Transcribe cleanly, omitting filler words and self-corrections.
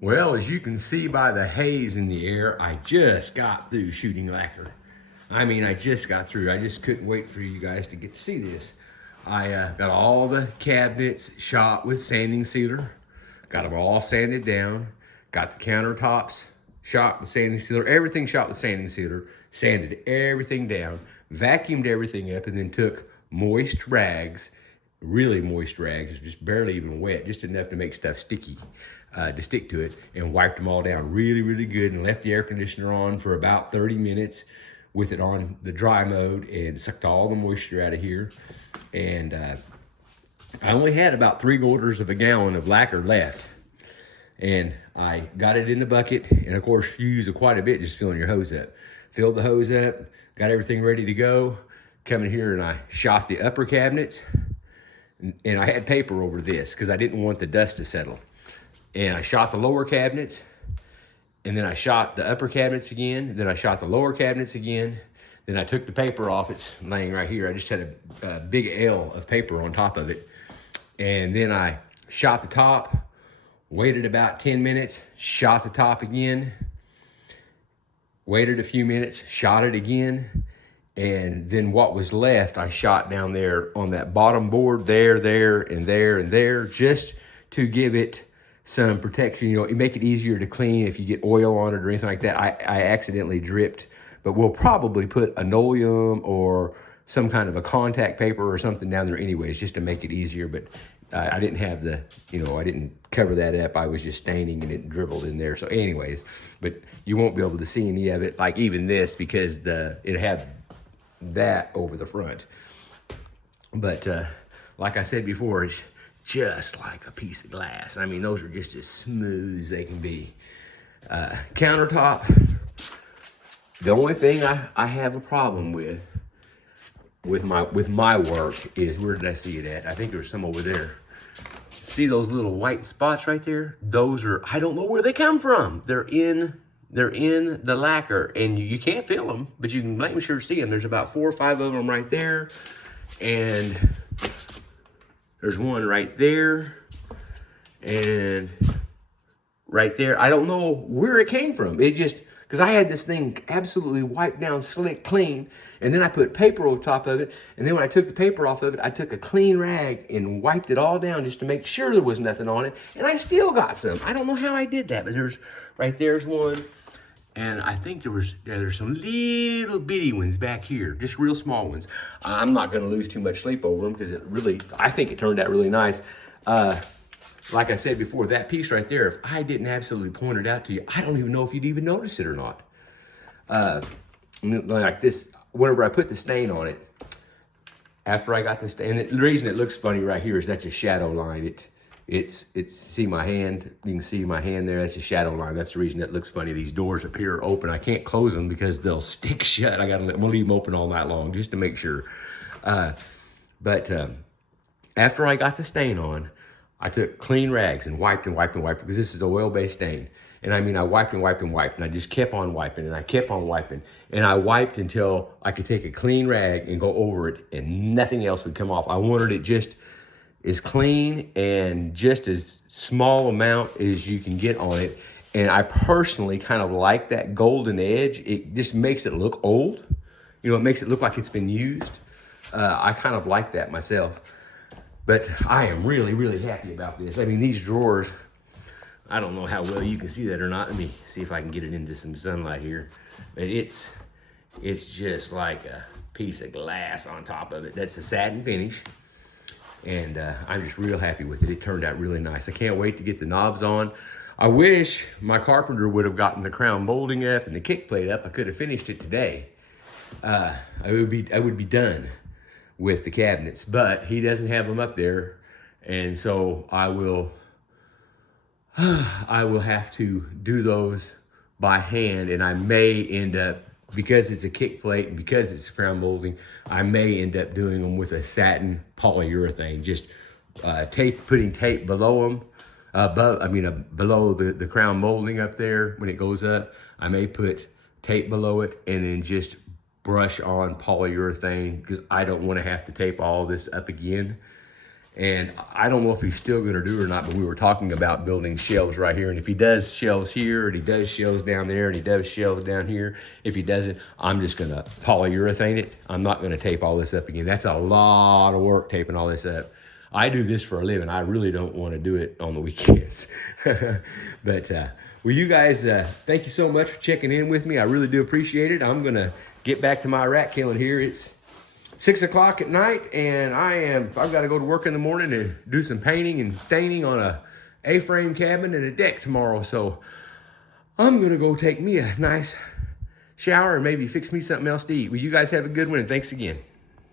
Well, as you can see by the haze in the air, I just got through shooting lacquer. I just got through. I just couldn't wait for you guys to get to see this. I got all the cabinets shot with sanding sealer. Got them all sanded down. Got the countertops shot with sanding sealer. Everything shot with sanding sealer. Sanded everything down. Vacuumed everything up and then took moist rags, really moist rags, just barely even wet, just enough to make stuff sticky, to stick to it, and wiped them all down really, really good and left the air conditioner on for about 30 minutes with it on the dry mode and sucked all the moisture out of here. And I only had about 3/4 of a gallon of lacquer left. And I got it in the bucket, and of course you use it quite a bit just filling your hose up. Filled the hose up, got everything ready to go. Come in here and I shot the upper cabinets, and I had paper over this because I didn't want the dust to settle. And I shot the lower cabinets, and then I shot the upper cabinets again, then I shot the lower cabinets again, then I took the paper off. It's laying right here. I just had a big L of paper on top of it. And then I shot the top, waited about 10 minutes, shot the top again, waited a few minutes, shot it again, and then what was left, I shot down there on that bottom board, there, and there, just to give it some protection. You know, it make it easier to clean if you get oil on it or anything like that. I accidentally dripped, but we'll probably put linoleum or some kind of a contact paper or something down there anyways, just to make it easier. But I didn't have the, I didn't cover that up. I was just staining and it dribbled in there. So anyways, but you won't be able to see any of it, like even this, because it had that over the front. But like I said before, it's just like a piece of glass. I mean, those are just as smooth as they can be. Countertop, the only thing I have a problem with my work is, where did I see it at? I think there's some over there. See those little white spots right there? Those are, I don't know where they come from. They're in the lacquer, and you can't feel them, but you can make sure see them. There's about 4 or 5 of them right there, and there's one right there, and right there. I don't know where it came from. It just, because I had this thing absolutely wiped down, slick, clean, and then I put paper over top of it, and then when I took the paper off of it, I took a clean rag and wiped it all down just to make sure there was nothing on it, and I still got some. I don't know how I did that, but there's one, and I think there's some little bitty ones back here, just real small ones. I'm not gonna lose too much sleep over them because I think it turned out really nice. Like I said before, that piece right there, if I didn't absolutely point it out to you, I don't even know if you'd even notice it or not. Like this, whenever I put the stain on it, after I got the stain, and the reason it looks funny right here is that's a shadow line. It's see my hand, you can see my hand there, that's a shadow line. That's the reason it looks funny. These doors up here are open. I can't close them because they'll stick shut. I'm gonna leave them open all night long just to make sure. But after I got the stain on, I took clean rags and wiped because this is an oil-based stain. And I mean, I wiped and I just kept on wiping and I kept on wiping. And I wiped until I could take a clean rag and go over it and nothing else would come off. I wanted it just as clean and just as small amount as you can get on it. And I personally kind of like that golden edge. It just makes it look old. You know, it makes it look like it's been used. I kind of like that myself. But I am really, really happy about this. I mean, these drawers, I don't know how well you can see that or not. Let me see if I can get it into some sunlight here. But it's just like a piece of glass on top of it. That's a satin finish. And I'm just real happy with it. It turned out really nice. I can't wait to get the knobs on. I wish my carpenter would have gotten the crown molding up and the kick plate up. I could have finished it today. I would be done with the cabinets, but he doesn't have them up there, and so I will have to do those by hand, and I may end up, because it's a kick plate and because it's crown molding, I may end up doing them with a satin polyurethane, just putting tape below them, below the crown molding up there when it goes up. I may put tape below it and then just brush on polyurethane because I don't want to have to tape all this up again. And I don't know if he's still gonna do it or not, but we were talking about building shelves right here. And if he does shelves here, and he does shelves down there, and he does shelves down here, if he doesn't, I'm just gonna polyurethane it. I'm not gonna tape all this up again. That's a lot of work, taping all this up. I do this for a living. I really don't wanna do it on the weekends. But well, you guys, thank you so much for checking in with me. I really do appreciate it. I'm gonna get back to my rat killing here. It's 6 o'clock at night, and I've got to go to work in the morning and do some painting and staining on a A-frame cabin and a deck tomorrow. So I'm gonna go take me a nice shower and maybe fix me something else to eat. Well, you guys have a good one, and thanks again.